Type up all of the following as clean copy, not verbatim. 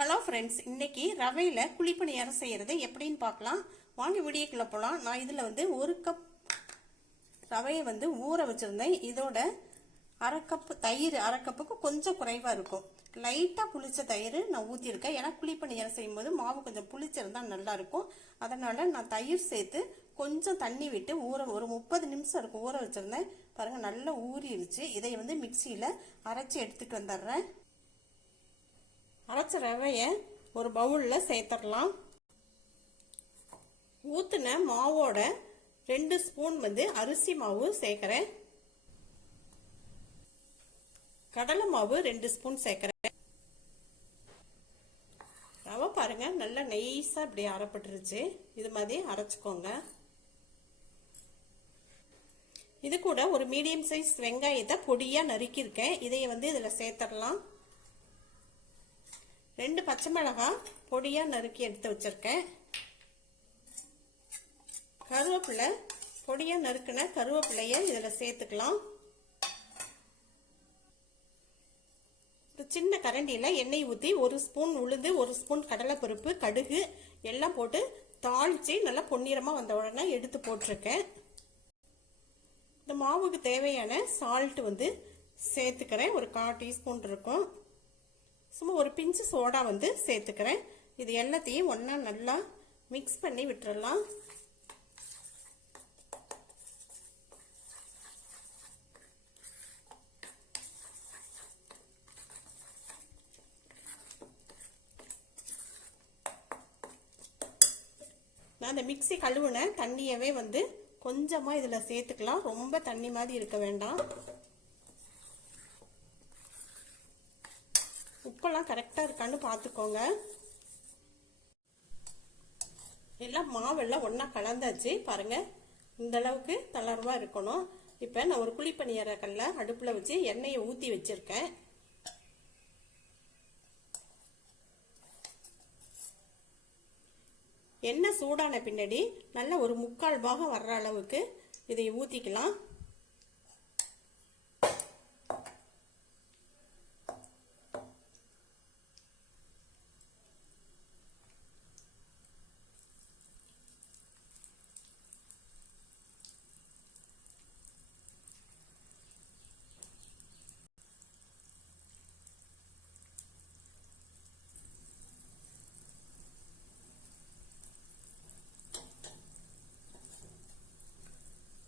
Hello friends, இன்னைக்கு ரவையில் குழிப்பணியாரம் செய்கிறது எப்படின்னு பார்க்கலாம். வாங்கி வீடியோக்குள்ள போகலாம். நான் இதில் ஒரு கப் ரவையை ஊற வச்சுருந்தேன். இதோட அரை கப் தயிர், அரை கப்புக்கு கொஞ்சம் குறைவாக இருக்கும். லைட்டாக புளிச்ச தயிர் நான் ஊற்றிருக்கேன். ஏன்னா குழிப்பணியாரம் செய்யும்போது மாவு கொஞ்சம் புளிச்சிருந்தா நல்லாயிருக்கும். அதனால் நான் தயிர் சேர்த்து கொஞ்சம் தண்ணி விட்டு ஒரு 30 நிமிஷம் இருக்கும் ஊற வச்சுருந்தேன். பாருங்கள், நல்லா ஊறிடுச்சு. இதை மிக்சியில் அரைச்சி எடுத்துகிட்டு வந்துடுறேன். அரைச்ச ரவையை ஒரு பவுலில் சேர்த்துடலாம். ஊற்றின மாவோட 2 ஸ்பூன் அரிசி மாவு சேர்க்குறேன். கடலை மாவு 2 ஸ்பூன் சேர்க்குறேன். ரவை பாருங்க, நல்லா நைஸாக இப்படி அரைப்பட்டுருச்சு. இது மாதிரி அரைச்சிக்கோங்க. இது கூட ஒரு மீடியம் சைஸ் வெங்காயத்தை பொடியாக நறுக்கியிருக்கேன். இதையை இதில் சேர்த்துடலாம். 2 பச்சை மிளகாய் பொடியாக நறுக்கி எடுத்து வச்சிருக்கேன். கருவேப்பிலை பொடியாக நறுக்கின கருவேப்பிலையை இதில் சேர்த்துக்கலாம். சின்ன கரண்டியில் எண்ணெய் ஊற்றி 1 ஸ்பூன் உளுந்து, 1 ஸ்பூன் கடலைப்பருப்பு, கடுகு எல்லாம் போட்டு தாளித்து நல்லா பொன்னிறமாக வந்த உடனே எடுத்து போட்டிருக்கேன். இந்த மாவுக்கு தேவையான சால்ட் சேர்த்துக்கிறேன். ஒரு 1/4 டீஸ்பூன் இருக்கும். சும்மா ஒரு பிஞ்சு சோடா சேர்த்துக்கிறேன். இது எல்லாத்தையும் ஒன்றா நல்லா மிக்ஸ் பண்ணி விட்டுறலாம். நான் இந்த மிக்ஸி கழுவுன தண்ணியவே கொஞ்சமாக இதில் சேர்த்துக்கலாம். ரொம்ப தண்ணி மாதிரி இருக்க வேண்டாம். உப்பெல்லாம் கரெக்டாக இருக்கான்னு பார்த்துக்கோங்க. எல்லாம் மாவெல்லாம் ஒன்றா கலந்தாச்சு. பாருங்கள், இந்த அளவுக்கு தளர்வாக இருக்கணும். இப்போ நான் ஒரு குழிப்பணியார கல்லை அடுப்பில் வச்சு எண்ணெயை ஊற்றி வச்சுருக்கேன். எண்ணெய் சூடான பின்னாடி நல்லா ஒரு 3/4 பாகம் வர்ற அளவுக்கு இதை ஊற்றிக்கலாம்.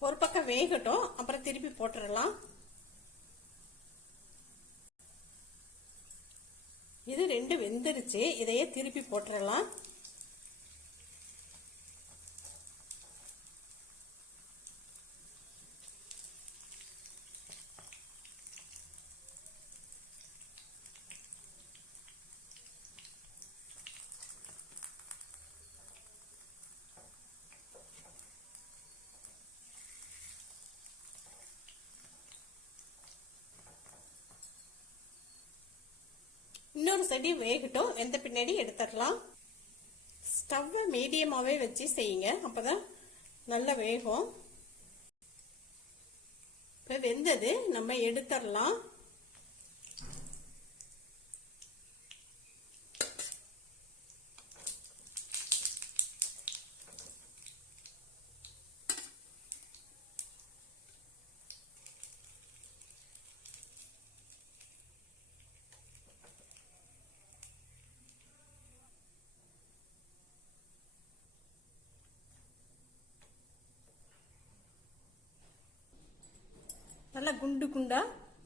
ஒரு பக்கம் வேகட்டும், அப்புறம் திருப்பி போட்டுடலாம். இது 2 வெந்துருச்சு. இதையே திருப்பி போட்டுடலாம். இன்னொரு சைடு வேகட்டும். வெந்த பின்னாடி எடுத்துடலாம். ஸ்டவ்வை மீடியமாகவே வச்சு செய்யுங்க, அப்போதான் நல்லா வேகும். இப்போ வெந்தது, நம்ம எடுத்துடலாம். நல்லா குண்டு குண்டா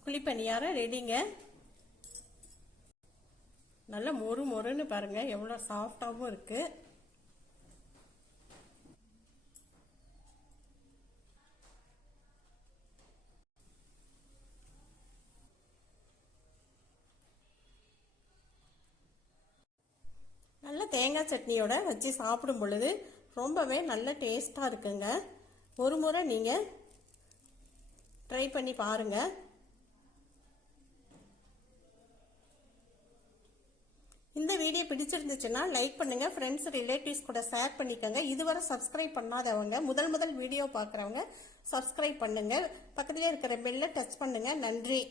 குழிப்பணியாரம் ரெடிங்க. நல்லா மொறு மொறுன்னு பாருங்க, எவ்வளோ சாஃப்டாகவும் இருக்கு. நல்ல தேங்காய் சட்னியோட வச்சு சாப்பிடும் பொழுது ரொம்பவே நல்ல டேஸ்டாக இருக்குங்க. ஒரு முறை நீங்கள் ட்ரை பண்ணி பாருங்க. இந்த வீடியோ பிடிச்சிருந்துச்சுன்னா லைக் பண்ணுங்க, ஃப்ரெண்ட்ஸ் ரிலேட்டிவ்ஸ் கூட ஷேர் பண்ணிக்கோங்க. இதுவரை சப்ஸ்கிரைப் பண்ணாதவங்க, முதல் வீடியோ பார்க்குறவங்க சப்ஸ்கிரைப் பண்ணுங்க. பக்கத்திலே இருக்கிற பெல்லை டச் பண்ணுங்க. நன்றி.